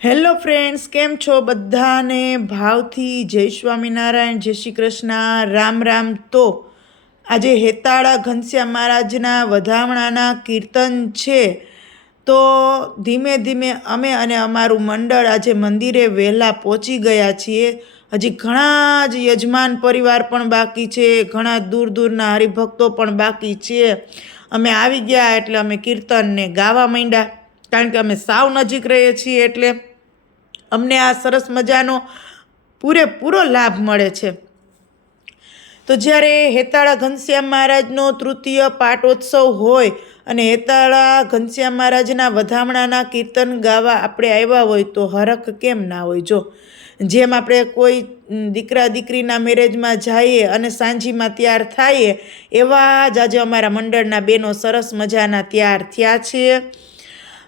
Hello friends, કેમ છો બધાને? ભાવથી જય સ્વામિનારાયણ, જય શ્રી કૃષ્ણ, રામ રામ. તો આજે હેતાળા ઘનશ્યામ મહારાજના વધામણાના કીર્તન છે. તો ધીમે ધીમે અમે અને અમારું મંડળ આજે મંદિરે વહેલા પહોંચી ગયા છીએ. હજી ઘણા જ યજમાન પરિવાર પણ બાકી છે, ઘણા દૂર દૂરના હરિભક્તો પણ બાકી છે. અમે આવી ગયા એટલે અમે કીર્તનને ગાવા માંડ્યા, કારણ કે અમે સાવ નજીક રહીએ છીએ એટલે અમને આ સરસ મજાનો પૂરેપૂરો લાભ મળે છે. તો જ્યારે હેતાળા ઘનશ્યામ મહારાજનો તૃતીય પાટોત્સવ હોય અને હેતાળા ઘનશ્યામ મહારાજના વધામણાના કીર્તન ગાવા આપણે આવ્યા હોય તો હરખ કેમ ના હોય? જો જેમ આપણે કોઈ દીકરા દીકરીના મેરેજમાં જઈએ અને સાંજીમાં તૈયાર થઈએ, એવા જ આજે અમારા મંડળના બહેનો સરસ મજાના તૈયાર થયા છીએ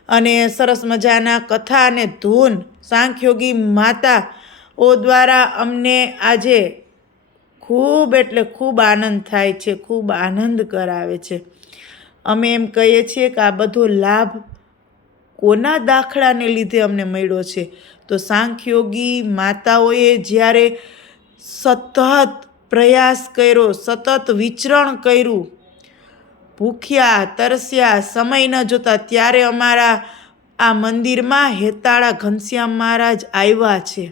અને સરસ મજાના કથા અને ધૂન સાંખ્યોગી માતાઓ દ્વારા અમને આજે ખૂબ એટલે ખૂબ આનંદ થાય છે, ખૂબ આનંદ કરાવે છે. અમે એમ કહીએ છીએ કે આ બધો લાભ કોના દાખલાને લીધે અમને મળ્યો છે? તો સાંખ્યોગી માતાઓએ જ્યારે સતત પ્રયાસ કર્યો, સતત વિચરણ કર્યું, ભૂખ્યા તરસ્યા સમય ન જોતા, ત્યારે અમારા આ મંદિરમાં હેતાળા ઘનશ્યામ મહારાજ આવ્યા છે.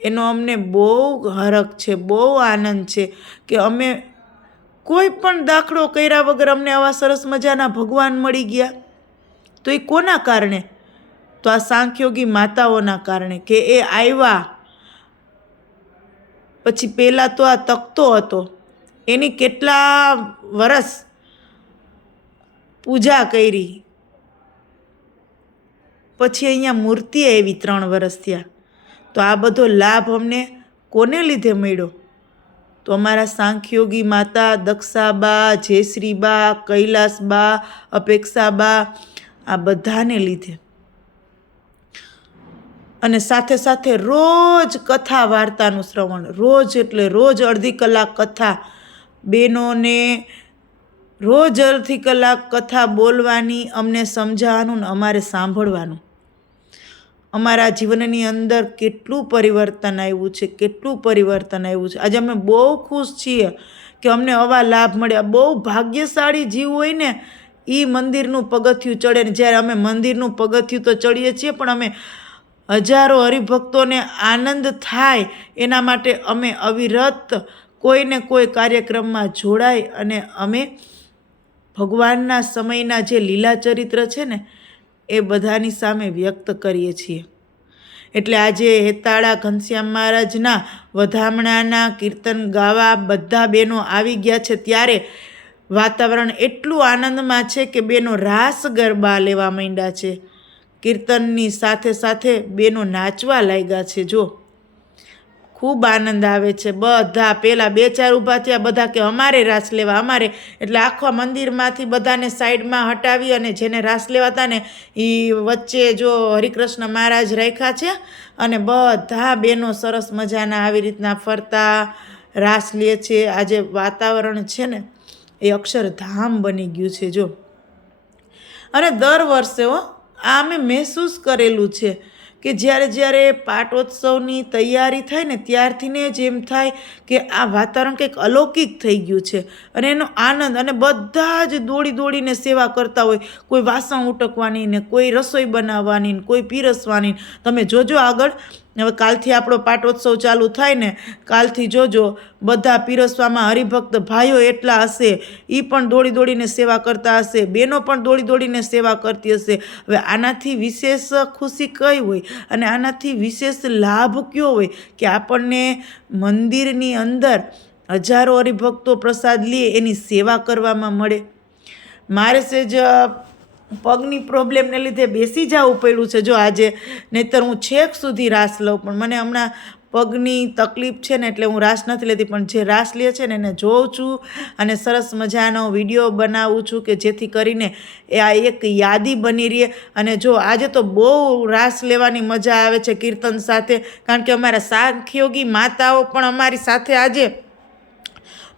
એનો અમને બહુ હરખ છે, બહુ આનંદ છે કે અમે કોઈ પણ દાખલો કર્યા વગર અમને આવા સરસ મજાના ભગવાન મળી ગયા. તો એ કોના કારણે? તો આ સાંખ્યોગી માતાઓના કારણે કે એ આવ્યા. પછી પહેલાં તો આ તકતો હતો, એની કેટલા વર્ષ પૂજા કરી, પછી અહીંયા મૂર્તિ આવી 3 વર્ષ થયા. તો આ બધો લાભ અમને કોને લીધે મળ્યો? તો અમારા સાંખ્યોગી માતા દક્ષાબા, જયશ્રીબા, કૈલાસબા, અપેક્ષાબા, આ બધાને લીધે. અને સાથે સાથે રોજ કથા વાર્તાનું શ્રવણ, રોજ એટલે રોજ અડધી કલાક કથા. બહેનોને રોજ અડધી કલાક કથા બોલવાની, અમને સમજાવવાનું ને અમારે સાંભળવાનું. અમારા જીવનની અંદર કેટલું પરિવર્તન આવ્યું છે, કેટલું પરિવર્તન આવ્યું છે. આજે અમે બહુ ખુશ છીએ કે અમને આવા લાભ મળ્યા. બહુ ભાગ્યશાળી જીવ હોય ને એ મંદિરનું પગથિયું ચડે ને. જ્યારે અમે મંદિરનું પગથિયું તો ચડીએ છીએ, પણ અમે હજારો હરિભક્તોને આનંદ થાય એના માટે અમે અવિરત કોઈને કોઈ કાર્યક્રમમાં જોડાઈ અને અમે ભગવાનના સમયના જે લીલા ચરિત્ર છે ને એ બધાની સામે વ્યક્ત કરીએ છીએ. એટલે આજે હેતાળા ઘનશ્યામ મહારાજના વધામણાના કીર્તન ગાવા બધા બહેનો આવી ગયા છે. ત્યારે વાતાવરણ એટલું આનંદમાં છે કે બહેનો રાસ ગરબા લેવા માંડ્યા છે. કીર્તનની સાથે સાથે બહેનો નાચવા લાગ્યા છે. જો ખૂબ આનંદ આવે છે. બધા પહેલાં 2-4 ઊભા થયા, બધા કે અમારે રાસ લેવા, અમારે. એટલે આખા મંદિરમાંથી બધાને સાઈડમાં હટાવી અને જેને રાસ લેવાતા ને એ વચ્ચે જો હરિકૃષ્ણ મહારાજ રાખ્યા છે અને બધા બહેનો સરસ મજાના આવી રીતના ફરતા રાસ લે છે. આજે વાતાવરણ છે ને એ અક્ષરધામ બની ગયું છે. જો અને દર વર્ષે આ અમે મહેસૂસ કરેલું છે કે જ્યારે પાટોત્સવની તૈયારી થાય ને ત્યારથીને જ એમ થાય કે આ વાતાવરણ કંઈક અલૌકિક થઈ ગયું છે. અને એનો આનંદ, અને બધા જ દોડીને સેવા કરતા હોય. કોઈ વાસણ ઉટકવાની ને, કોઈ રસોઈ બનાવવાની ને, કોઈ પીરસવાની. તમે જોજો આગળ, હવે કાલથી આપણો પાટોત્સવ ચાલુ થાય ને, કાલથી જોજો બધા પીરસવામાં હરિભક્ત ભાઈઓ એટલા હશે, એ પણ દોડીને સેવા કરતા હશે, બહેનો પણ દોડીને સેવા કરતી હશે. હવે આનાથી વિશેષ ખુશી કઈ હોય અને આનાથી વિશેષ લાભ કયો હોય કે આપણને મંદિરની અંદર હજારો હરિભક્તો પ્રસાદ લે એની સેવા કરવામાં મળે. મારે સેજ પગની પ્રોબ્લેમને લીધે બેસી જવું પડ્યું છે જો આજે, નહીંતર હું છેક સુધી રાસ લઉં. પણ મને હમણાં પગની તકલીફ છે ને એટલે હું રાસ નથી લેતી. પણ જે રાસ લે છે ને એને જોઉં છું અને સરસ મજાનો વિડીયો બનાવું છું કે જેથી કરીને એ આ એક યાદી બની રહે. અને જો આજે તો બહુ રાસ લેવાની મજા આવે છે કીર્તન સાથે, કારણ કે અમારા સાંખ્યોગી માતાઓ પણ અમારી સાથે આજે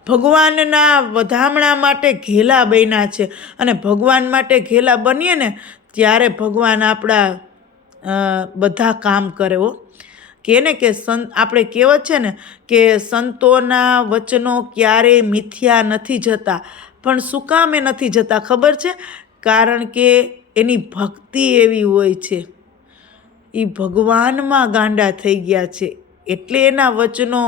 ભગવાનના વધામણા માટે ઘેલા બન્યા છે. અને ભગવાન માટે ઘેલા બનીએ ને ત્યારે ભગવાન આપણા બધા કામ કરે હો. કે ને કે આપણે કહેવત છે ને કે સંતોના વચનો ક્યારેય મિથ્યા નથી જતા. પણ શું કામ એ નથી જતા ખબર છે? કારણ કે એની ભક્તિ એવી હોય છે, એ ભગવાનમાં ગાંડા થઈ ગયા છે, એટલે એના વચનો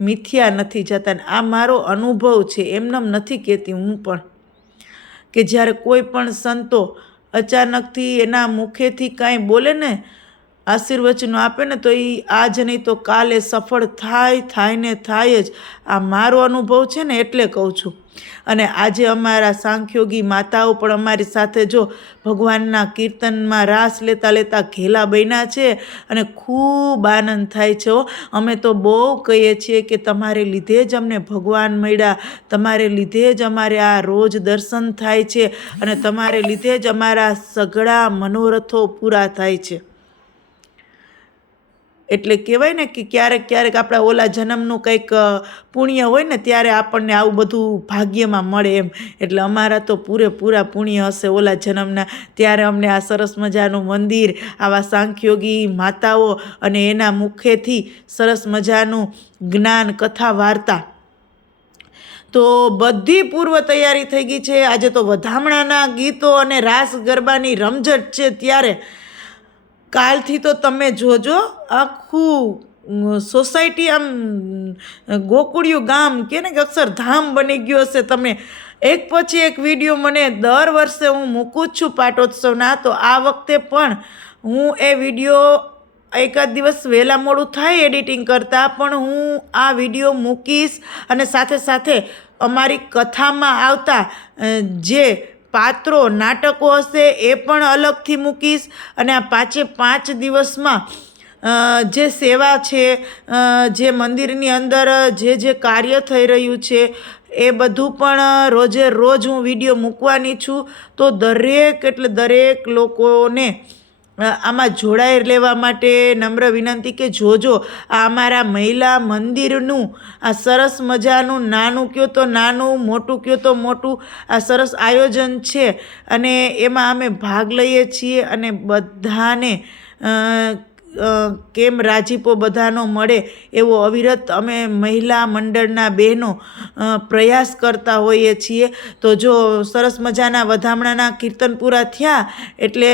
મિથ્યા નથી જતા. આ મારો અનુભવ છે, એમનેમ નથી કહેતી હું પણ, કે જ્યારે કોઈ પણ સંતો અચાનકથી એના મુખેથી કાંઈ બોલે ને, આશીર્વચનો આપે ને, તો એ આજ નહીં તો કાલે સફળ થાય ને થાય જ. આ મારો અનુભવ છે ને, એટલે કહું છું. અને આજે અમારા સાંખ્યોગી માતાઓ પણ અમારી સાથે જો ભગવાનના કીર્તનમાં રાસ લેતા લેતા ઘેલા બન્યા છે અને ખૂબ આનંદ થાય છે. અમે તો બહુ કહીએ છીએ કે તમારે લીધે જ અમને ભગવાન મળ્યા, તમારે લીધે જ અમારે આ રોજ દર્શન થાય છે અને તમારે લીધે જ અમારા સઘળા મનોરથો પૂરા થાય છે. એટલે કહેવાય ને કે ક્યારેક ક્યારેક આપણા ઓલા જન્મનું કંઈક પુણ્ય હોય ને, ત્યારે આપણને આવું બધું ભાગ્યમાં મળે એમ. એટલે અમારા તો પૂરેપૂરા પુણ્ય હશે ઓલા જન્મના, ત્યારે અમને આ સરસ મજાનું મંદિર, આવા સાંખ્યોગી માતાઓ અને એના મુખેથી સરસ મજાનું જ્ઞાન, કથા, વાર્તા. તો બધી પૂર્વ તૈયારી થઈ ગઈ છે. આજે તો વધામણાના ગીતો અને રાસ ગરબાની રમઝટ છે. ત્યારે કાલથી તો તમે જોજો, આખું સોસાયટી આમ ગોકુળિયું ગામ કે ને કે અક્ષરધામ બની ગયું હશે. તમે એક પછી એક વિડીયો મને દર વર્ષે હું મૂકું જ છું પાટોત્સવના. તો આ વખતે પણ હું એ વિડીયો એકાદ દિવસ વહેલા મોડું થાય એડિટિંગ કરતાં, પણ હું આ વિડીયો મૂકીશ અને સાથે સાથે અમારી કથામાં આવતા જે પાત્રો, નાટકો હશે એ પણ અલગથી મૂકીશ. અને આ 5 દિવસમાં જે સેવા છે, જે મંદિરની અંદર જે કાર્ય થઈ રહ્યું છે, એ બધું પણ રોજે રોજ હું વિડીયો મૂકવાની છું. તો દરેક એટલે દરેક લોકોને આમાં જોડાઈ લેવા માટે નમ્ર વિનંતી કે જોજો આ અમારા મહિલા મંદિરનું આ સરસ મજાનું, નાનું કયો તો નાનું, મોટું કયો તો મોટું, આ સરસ આયોજન છે. અને એમાં અમે ભાગ લઈએ છીએ અને બધાને કેમ રાજીપો બધાનો મળે એવો અવિરત અમે મહિલા મંડળના બહેનો પ્રયાસ કરતા હોઈએ છીએ. તો જો સરસ મજાના વધામણાના કીર્તન પૂરા થયા એટલે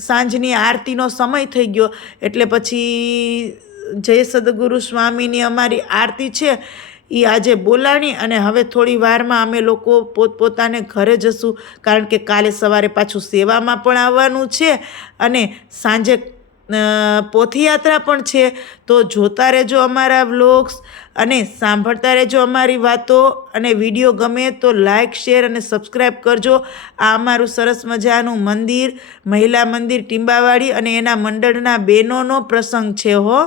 સાંજની આરતીનો સમય થઈ ગયો. એટલે પછી જય સદગુરુ સ્વામીની અમારી આરતી છે એ આજે બોલાણી અને હવે થોડી વારમાં અમે લોકો પોતપોતાને ઘરે જશું, કારણ કે કાલે સવારે પાછું સેવામાં પણ આવવાનું છે અને સાંજે પોથીયાત્રા પણ છે. તો જોતા રહેજો અમારા વ્લોગ્સ અને સાંભળતા રહેજો અમારી વાતો. અને વિડીયો ગમે તો લાઇક, શેર અને સબસ્ક્રાઈબ કરજો. આ અમારું સરસ મજાનું મંદિર, મહિલા મંદિર ટીંબાવાડી અને એના મંડળના બહેનોનો પ્રસંગ છે હો.